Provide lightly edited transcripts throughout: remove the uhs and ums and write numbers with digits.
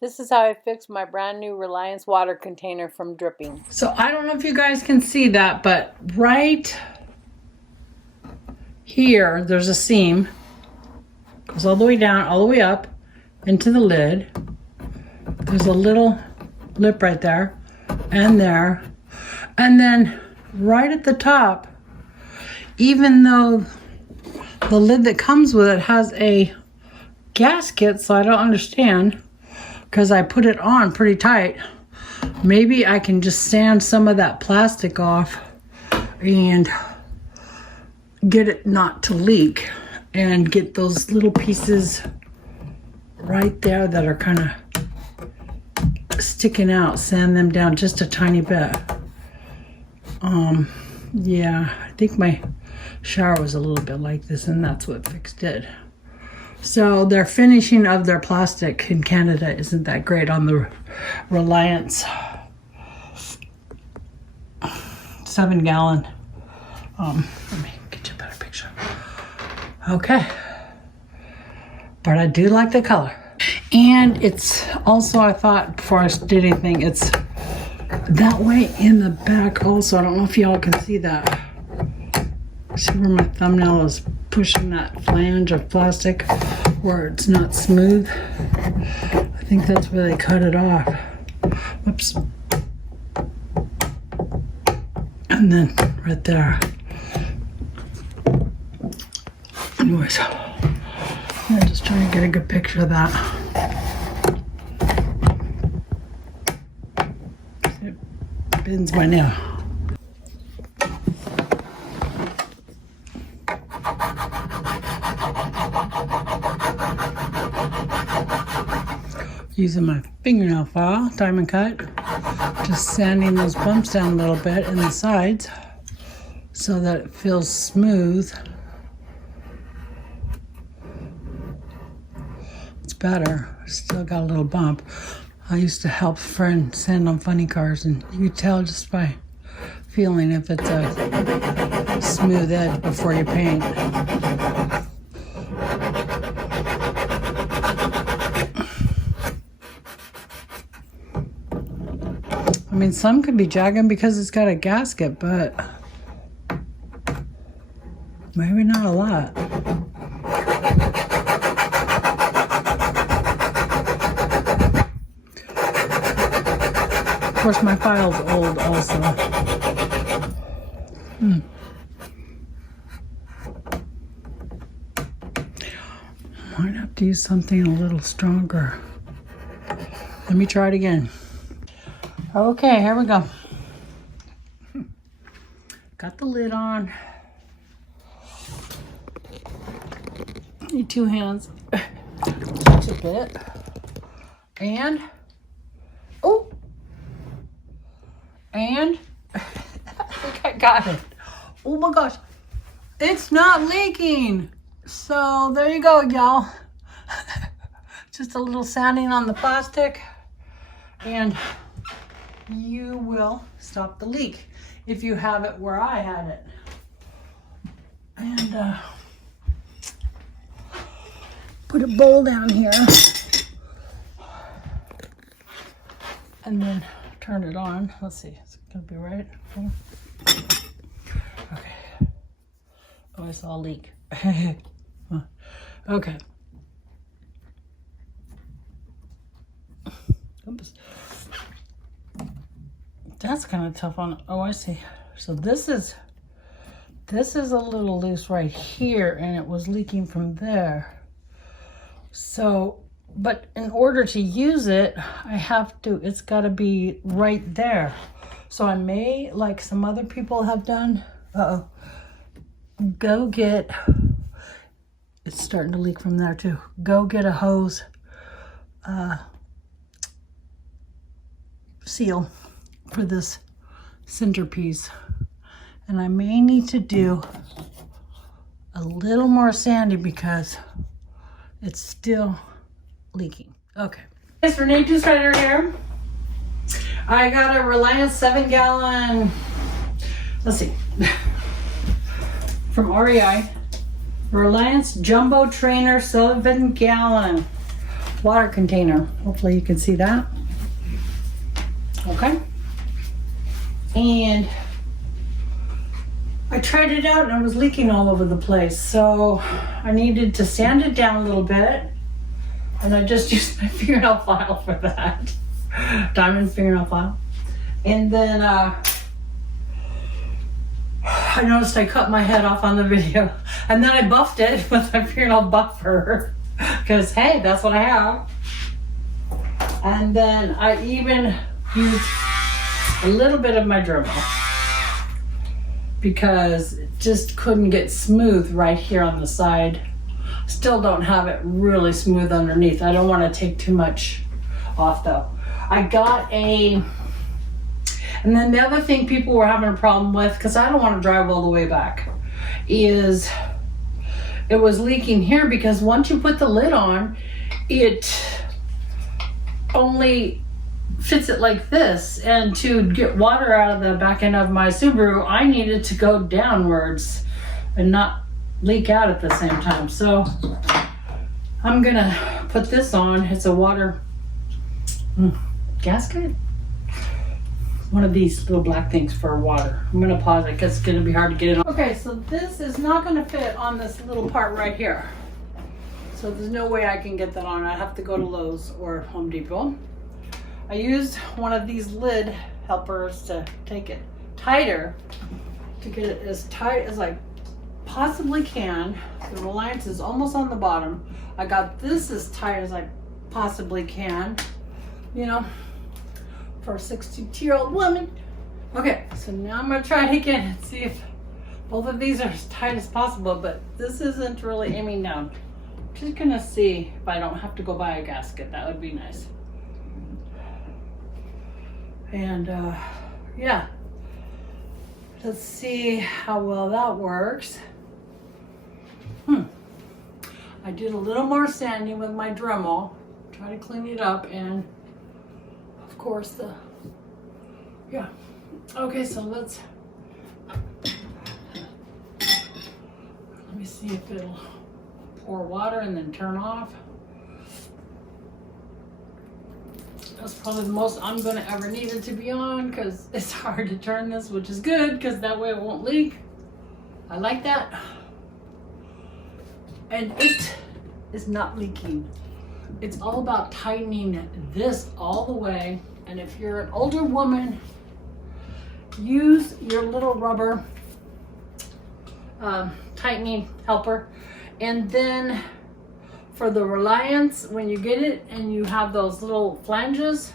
This is how I fixed my brand new Reliance water container from dripping. So I don't know if you guys can see that, but right here, there's a seam. Goes all the way down, all the way up into the lid. There's a little lip right there and there. And then right at the top, even though the lid that comes with it has a gasket, so I don't understand, because I put it on pretty tight. Maybe I can just sand some of that plastic off and get it not to leak, and get those little pieces right there that are kind of sticking out, sand them down just a tiny bit. Yeah, I think my shower was a little bit like this, and that's what fixed it. So their finishing of their plastic in Canada isn't that great on the Reliance 7-gallon. Let me get you a better picture. Okay. But I do like the color. And it's also, I thought before I did anything, it's that way in the back also. I don't know if y'all can see that. See where my thumbnail is pushing that flange of plastic where it's not smooth? I think that's where they cut it off. Oops. And then right there. Anyways, I'm just trying to get a good picture of that. It bends my nail. Using my fingernail file, diamond cut, just sanding those bumps down a little bit in the sides so that it feels smooth. It's better. Still got a little bump. I used to help a friend sand on funny cars, and you could tell just by feeling if it's a smooth edge before you paint. I mean, some could be jagged because it's got a gasket, but maybe not a lot. Of course, my file's old also. Might have to use something a little stronger. Let me try it again. Okay, here we go. Got the lid on. Need two hands. Just a bit. And, oh! And, I think I got it. Oh my gosh. It's not leaking. So, there you go, y'all. Just a little sanding on the plastic. And you will stop the leak if you have it where I had it. And put a bowl down here and then turn it on. Let's see, it's gonna be right. Okay. Oh, I saw a leak. Okay. Oops. That's kind of tough on. Oh, I see. So this is a little loose right here, and it was leaking from there. So, but in order to use it, I have to, it's got to be right there. So I may, like some other people have done, go get, it's starting to leak from there too. Go get a hose seal for this centerpiece, and I may need to do a little more sandy because it's still leaking. Okay, it's Renee Juice Writer here. I got a Reliance 7-gallon, let's see, from REI, Reliance Jumbo Trainer 7-gallon water container. Hopefully you can see that. Okay. And I tried it out and it was leaking all over the place. So I needed to sand it down a little bit. And I just used my fingernail file for that. Diamond fingernail file. And then I noticed I cut my head off on the video. And then I buffed it with my fingernail buffer. Because, hey, that's what I have. And then I even used a little bit of my Dremel. Because it just couldn't get smooth right here on the side. Still don't have it really smooth underneath. I don't want to take too much off though. I got and then the other thing people were having a problem with, because I don't want to drive all the way back, is it was leaking here because once you put the lid on, it only fits it like this. And to get water out of the back end of my Subaru, I needed to go downwards and not leak out at the same time. So I'm gonna put this on. It's a water gasket. One of these little black things for water. I'm gonna pause it because it's gonna be hard to get it on. Okay, so this is not gonna fit on this little part right here. So there's no way I can get that on. I have to go to Lowe's or Home Depot. I used one of these lid helpers to take it tighter, to get it as tight as I possibly can. The Reliance is almost on the bottom. I got this as tight as I possibly can, you know, for a 62-year-old woman. Okay, so now I'm gonna try it again and see if both of these are as tight as possible, but this isn't really aiming down. I'm just gonna see if I don't have to go buy a gasket. That would be nice. And yeah, let's see how well that works. I did a little more sanding with my Dremel, try to clean it up, and of course yeah. Okay, so let me see if it'll pour water and then turn off. That's probably the most I'm gonna ever need it to be on, because it's hard to turn this, which is good because that way it won't leak. I like that. And it is not leaking. It's all about tightening this all the way. And if you're an older woman, use your little rubber tightening helper. And then for the Reliance, when you get it and you have those little flanges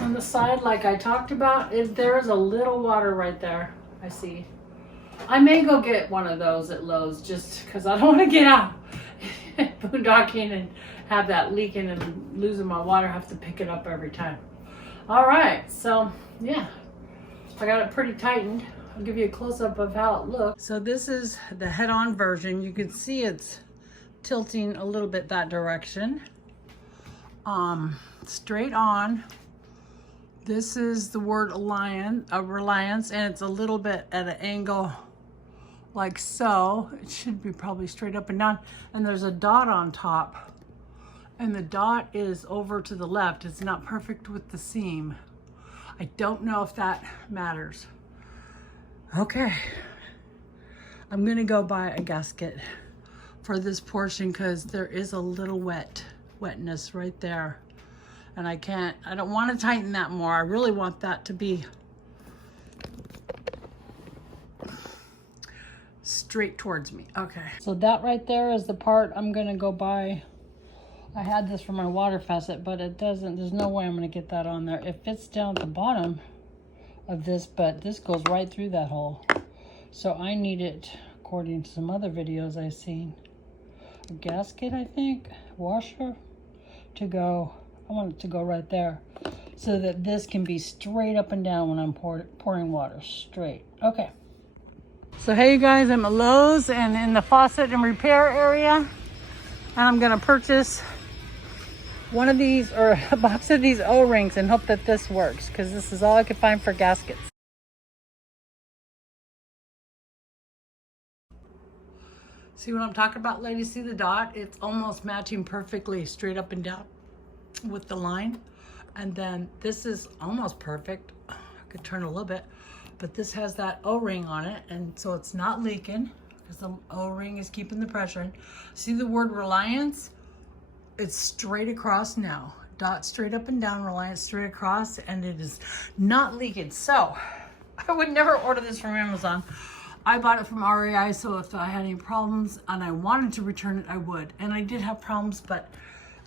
on the side like I talked about, there's a little water right there, I see. I may go get one of those at Lowe's just because I don't want to get out boondocking and have that leaking and losing my water. I have to pick it up every time. All right, so yeah, I got it pretty tightened. I'll give you a close-up of how it looks. So this is the head-on version. You can see it's tilting a little bit that direction. Straight on. This is the word Reliance, and it's a little bit at an angle like so. It should be probably straight up and down. And there's a dot on top. And the dot is over to the left. It's not perfect with the seam. I don't know if that matters. Okay. I'm gonna go buy a gasket for this portion because there is a little wetness right there. And I don't want to tighten that more. I really want that to be straight towards me. Okay. So that right there is the part I'm gonna go buy. I had this for my water faucet, but there's no way I'm gonna get that on there. It fits down at the bottom of this, but this goes right through that hole. So I need it, according to some other videos I've seen, a gasket, I think, washer to go. I want it to go right there so that this can be straight up and down when I'm pouring water, straight. Okay. So hey you guys, I'm at Lowe's and in the faucet and repair area. And I'm gonna purchase one of these, or a box of these O-rings, and hope that this works, because this is all I could find for gaskets. See what I'm talking about, ladies? See the dot? It's almost matching perfectly straight up and down with the line. And then this is almost perfect. I could turn a little bit, but this has that O-ring on it, and so it's not leaking because the O-ring is keeping the pressure in. See the word Reliance? It's straight across now. Dot straight up and down, Reliance straight across, and it is not leaking. So I would never order this from Amazon. I bought it from REI, so if I had any problems and I wanted to return it, I would. And I did have problems, but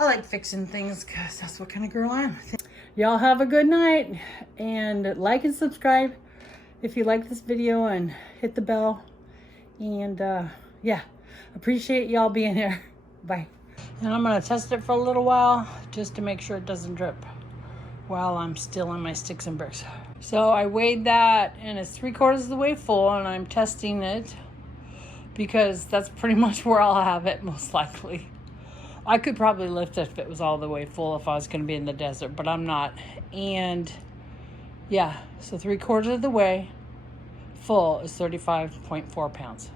I like fixing things because that's what kind of girl I am. Y'all have a good night, and like and subscribe if you like this video, and hit the bell. And yeah, appreciate y'all being here. Bye. And I'm gonna test it for a little while just to make sure it doesn't drip while I'm still on my sticks and bricks. So I weighed that, and it's 3/4 of the way full, and I'm testing it because that's pretty much where I'll have it most likely. I could probably lift it if it was all the way full if I was going to be in the desert, but I'm not. And yeah, so 3/4 of the way full is 35.4 pounds.